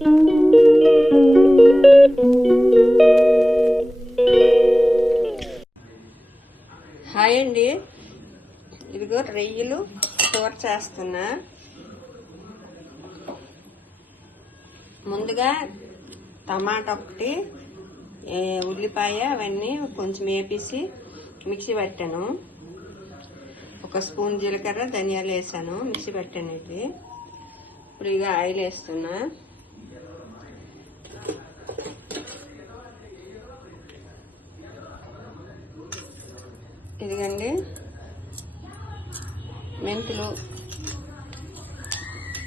Hi అండి, ఇదిగో రొయ్యలు కూర చేస్తున్నా. ముందుగా టమాటా ఒకటి, ఉల్లిపాయ అవన్నీ కొంచెం వేపేసి మిక్సీ పట్టాను. ఒక స్పూన్ జీలకర్ర ధనియాలు వేసాను, మిక్సీ పట్టాను. ఇది ఇప్పుడు ఇక ఆయిల్ వేస్తున్నా. ఇదిగండి మెంతులు,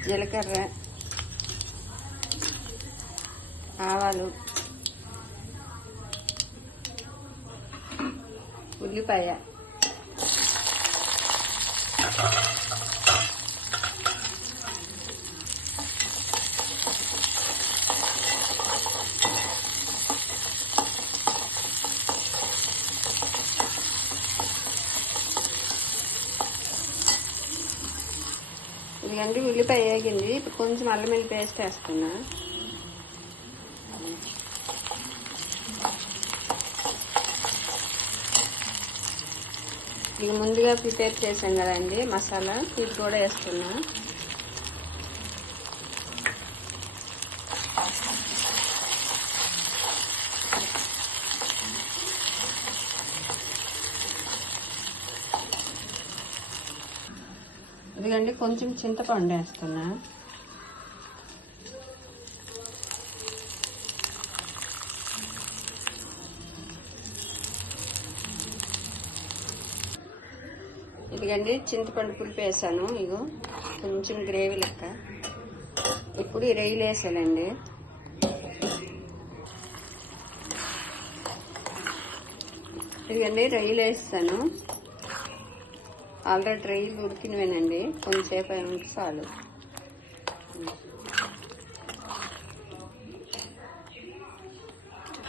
జీలకర్ర, ఆవాలు, ఉల్లిపాయ, ఇదిగండి ఉల్లిపాయ వేగింది. ఇప్పుడు కొంచెం అల్లం వెల్లుల్లి పేస్ట్ వేస్తున్నా. ఇక ముందుగా ప్రిపేర్ చేసాం కదండి మసాలా, ఇది కూడా వేస్తున్నా. ఇదిగండి కొంచెం చింతపండు వేస్తున్నా. ఇదిగండి చింతపండు పులుపు వేసాను. ఇగో కొంచెం గ్రేవీ లెక్క. ఇప్పుడు ఈ రొయ్యలు వేసానండి. ఇదిగండి రొయ్యలు వేస్తాను. ఆల్రెడీ రొయ్యలు ఉడికినవేనండి, కొంచెంసేపు అయినా చాలు.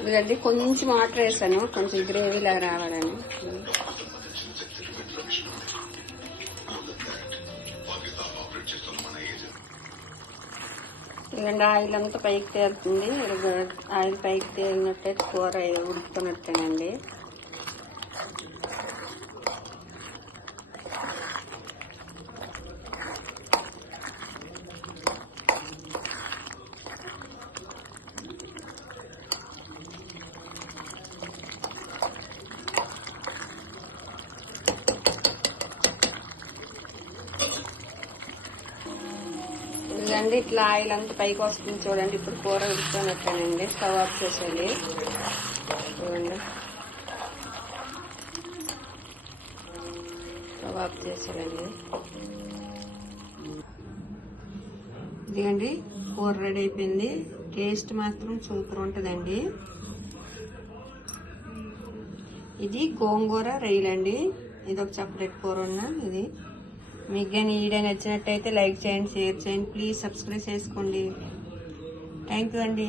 ఇదిగండి కొంచెం వాటర్ వేసాను, కొంచెం గ్రేవీలా రావాలని. ఇదిగండి ఆయిల్ అంతా పైకి తేలుతుంది. ఆయిల్ పైకి తేలినట్టయితే కూర ఉడుకుతున్నట్టేనండి. ఇదండి ఇట్లా ఆయిల్ అంతా పైకి వస్తుంది చూడండి. ఇప్పుడు కూర ఉడుకుతున్నట్టేనండి. స్టవ్ ఆఫ్ చేసేది చూడండి. స్టవ్ ఆఫ్ చేసేదండి. ఇదిగండి కూర రెడీ అయిపోయింది. టేస్ట్ మాత్రం సూపర్ ఉంటుందండి. ఇది గోంగూర రొయ్యలండి. ఇది ఒక సపరేట్ కూర ఉన్నా. ఇది మీకు కానీ ఈ వీడియో నచ్చినట్టయితే లైక్ చేయండి, షేర్ చేయండి, ప్లీజ్ సబ్స్క్రైబ్ చేసుకోండి. థ్యాంక్ యూ అండి.